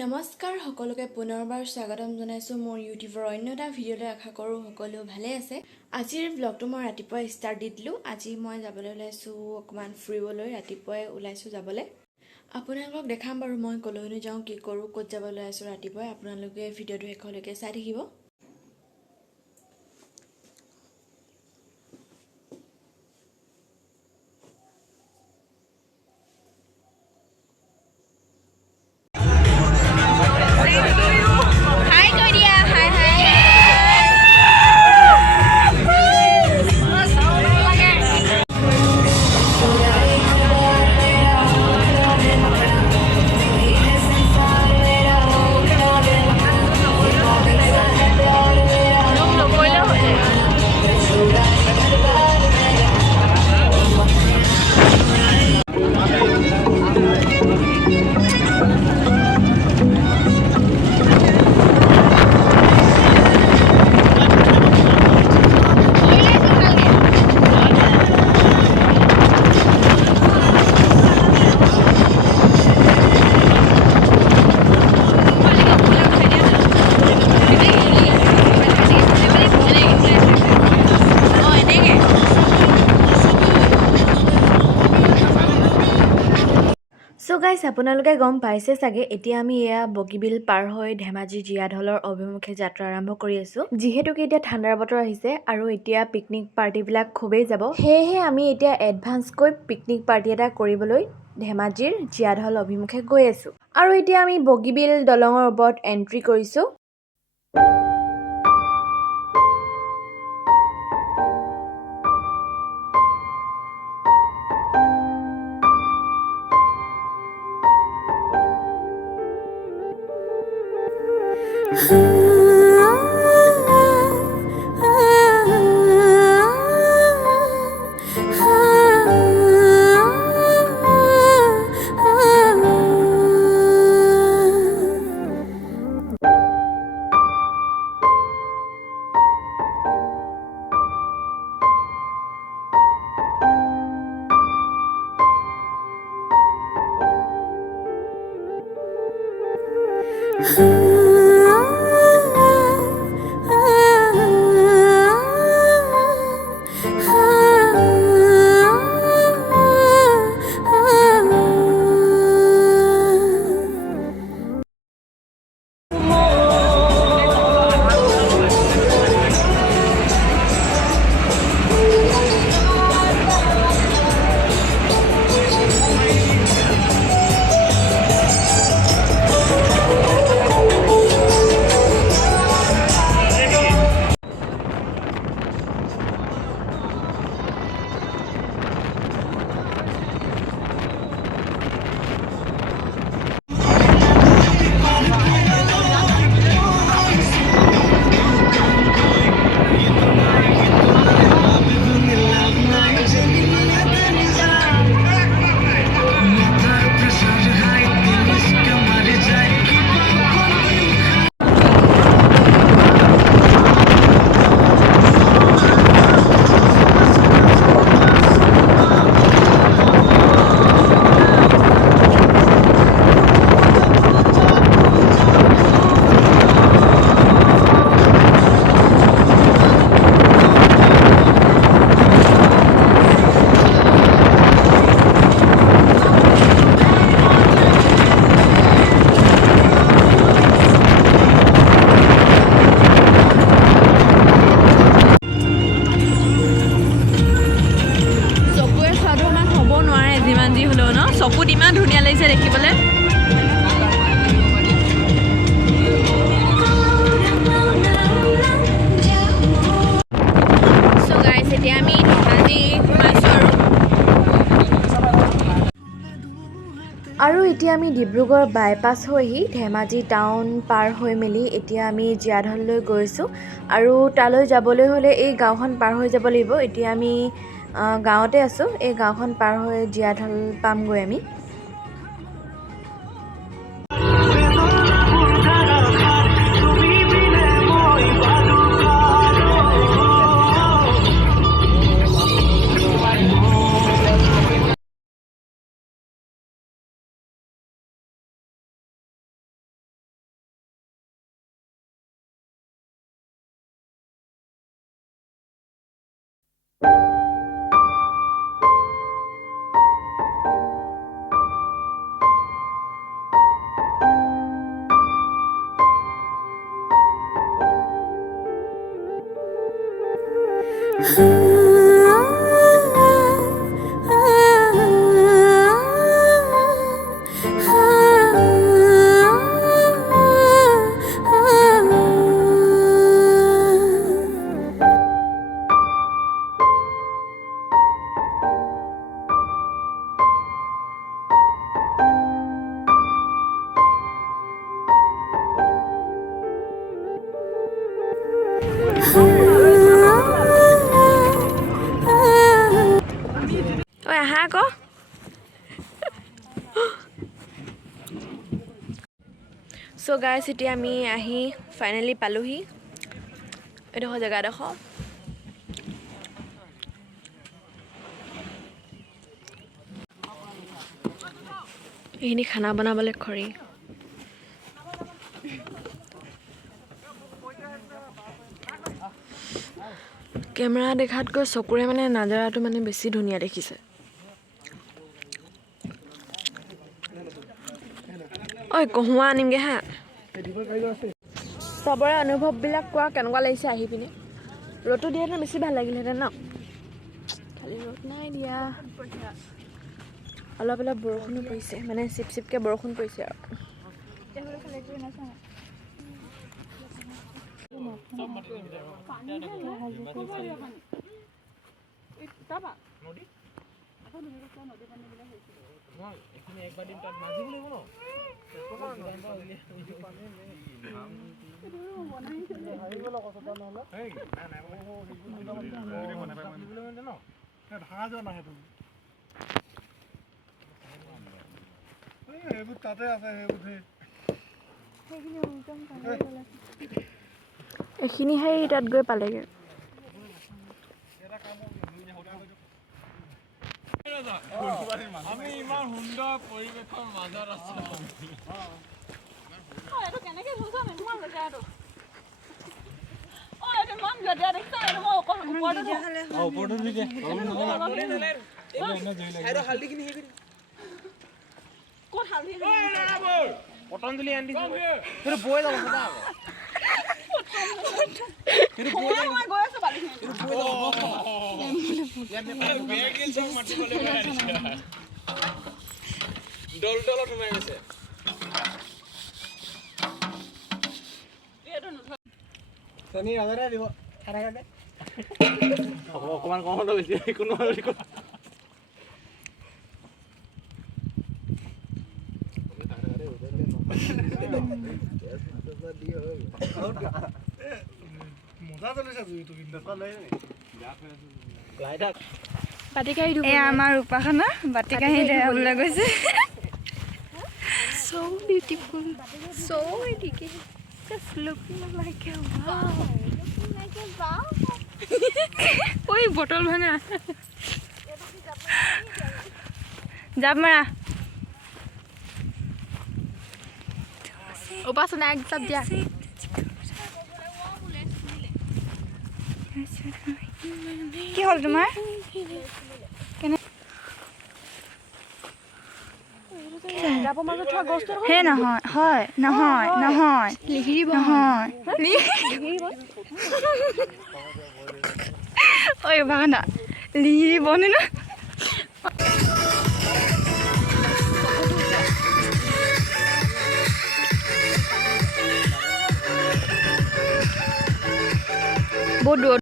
নমস্কাৰ সকলোকে পুনৰবাৰ স্বাগতম জনাইছোঁ মোৰ ইউটিউবৰ অন্য এটা ভিডিঅ'লৈ আশা কৰোঁ সকলো ভালে আছে। আজিৰ ব্লগটো মই ৰাতিপুৱাই ষ্টাৰ্ট দি দিলোঁ। আজি মই যাবলৈ ওলাইছোঁ অকণমান ফুৰিবলৈ, ৰাতিপুৱাই ওলাইছোঁ যাবলৈ। আপোনালোকক দেখাম বাৰু মই ক'লৈনো যাওঁ, কি কৰোঁ, ক'ত যাবলৈ ওলাইছোঁ ৰাতিপুৱাই। আপোনালোকে ভিডিঅ'টো শেষলৈকে চাই থাকিব। সো গাইজ আপোনালোকে গম পাইছে চাগে এতিয়া আমি এয়া বগীবিল পাৰ হৈ ধেমাজি জীয়াঢলৰ অভিমুখে যাত্ৰা আৰম্ভ কৰি আছোঁ। যিহেতুকে এতিয়া ঠাণ্ডাৰ বতৰ আহিছে আৰু এতিয়া পিকনিক পাৰ্টিবিলাক খুবেই যাব, সেয়েহে আমি এতিয়া এডভান্সকৈ পিকনিক পাৰ্টি এটা কৰিবলৈ ধেমাজিৰ জীয়াঢল অভিমুখে গৈ আছোঁ। আৰু এতিয়া আমি বগীবিল দলঙৰ ওপৰত এণ্ট্ৰি কৰিছোঁ। চকুত ইমান ধুনীয়া লাগিছে দেখিবলৈ। সো গাইজ এতিয়া আমি ধেমাজি সোমাইছোঁ আৰু এতিয়া আমি ডিব্ৰুগড় বাইপাছ হৈহি ধেমাজি টাউন পাৰ হৈ মেলি এতিয়া আমি জীয়াঢললৈ গৈছোঁ। আৰু তালৈ যাবলৈ হ'লে এই গাঁওখন পাৰ হৈ যাব লাগিব। এতিয়া আমি গাঁৱতে আছোঁ, এই গাঁওখন পাৰ হৈ জীয়াঢল পামগৈ আমি। ঐ আহা আকৌ চ' গাইছ এতিয়া আমি আহি ফাইনেলি পালোহি এইডোখৰ জেগাডোখৰ এইখিনি খানা বনাবলৈ খৰি কেমেৰা দেখাতকৈ চকুৰে মানে নাজাৰাটো মানে বেছি ধুনীয়া দেখিছে ঐ কহুৱা আনিমগৈ হা চবৰে অনুভৱবিলাক কোৱা কেনেকুৱা লাগিছে আহি পিনে ৰ'দটো দিয়াহেঁতেন বেছি ভাল লাগিলহেঁতেন ন খালি ৰ'দ নাই দিয়া অলপ অলপ বৰষুণো পৰিছে মানে চিপ চিপকৈ বৰষুণ পৰিছে আৰু এইখিনি সেই তাত গৈ পালেগৈ আমি ইমান সুন্দৰ পৰিৱেশৰ মাজত আছো এইটো কেনেকৈ বুজা নাই তোমাৰ লেটাৰটো এইটো মান লেটাৰ দেখিছা এইটো মই ওপৰটো দি দে এইটো হালদিখিনি হেৰি ক'ত হালদি পতঞ্জলি আনি দিছো সেইটো বৈ যাব সদা সেইটো বৈ যাব মই গৈ আছো বালিখিনি সেইটো বৈ যাব ইয়াত নেপালে বেগিল চক মাটি বলে ডল ডলত সোমাই গৈছে সনি ৰাজাৰে দিব খাৰাগাতে অকমান কমত বেছি কোনো আমাৰ উপাসনা বাটি কাহি ওলাই গৈছে so beautiful so pretty just looking like a wow oi bottle bhanga jab mara upasana ek jab dia কি হল তোমাৰ কেনে যাব মাজত থোৱা গছটো হে নহয় হয় নহয় নহয় লিহিৰি নহয় ঐ বাগানা লিহিৰি বনে না বহুত দূৰ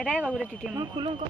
এটাই বাবুৰে তিতি মই খুলুং ক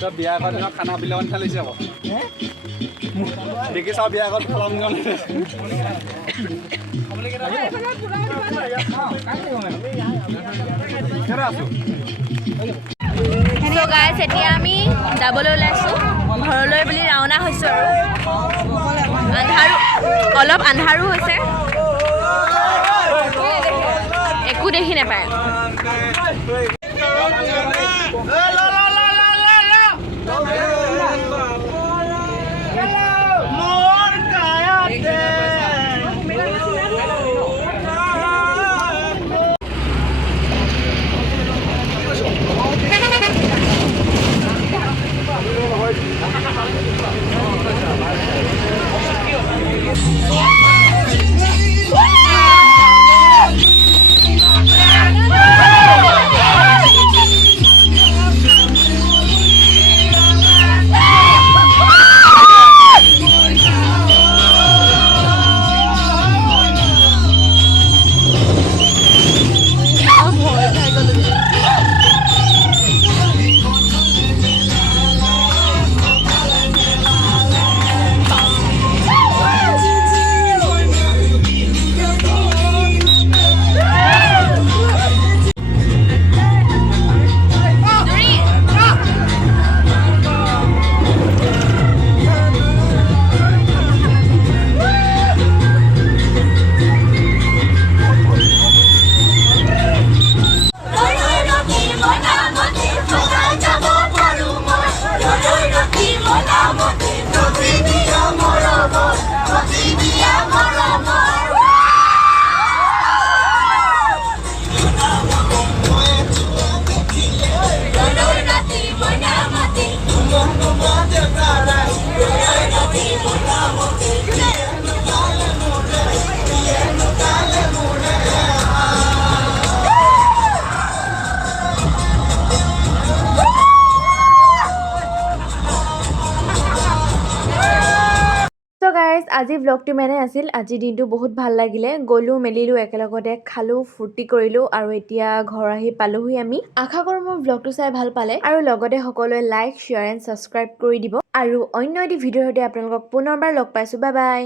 তই বিয়া এখন দিনত খানা বিলাকত খালিছে আকৌ দেখি চাওঁ বিয়া আগত খালাম চ' গাইছ এতিয়া আমি যাবলৈ ওলাইছোঁ ঘৰলৈ বুলি ৰাওনা হৈছোঁ আৰু অলপ আন্ধাৰো হৈছে একো দেখি নাপায় গাইজ আজি ব্লগটো মানে আছিল আজি দিনটো বহুত ভাল লাগিলে গ'লো মেলিলোঁ একেলগতে খালোঁ ফূৰ্তি কৰিলোঁ আৰু এতিয়া ঘৰ আহি পালোহি আমি আশা কৰোঁ মোৰ ব্লগটো চাই ভাল পালে আৰু লগতে সকলোৱে লাইক শ্বেয়াৰ এণ্ড ছাবস্ক্ৰাইব কৰি দিব আৰু অন্য এটি ভিডিঅ'ৰ সৈতে আপোনালোকক পুনৰবাৰ লগ পাইছোঁ বাই বাই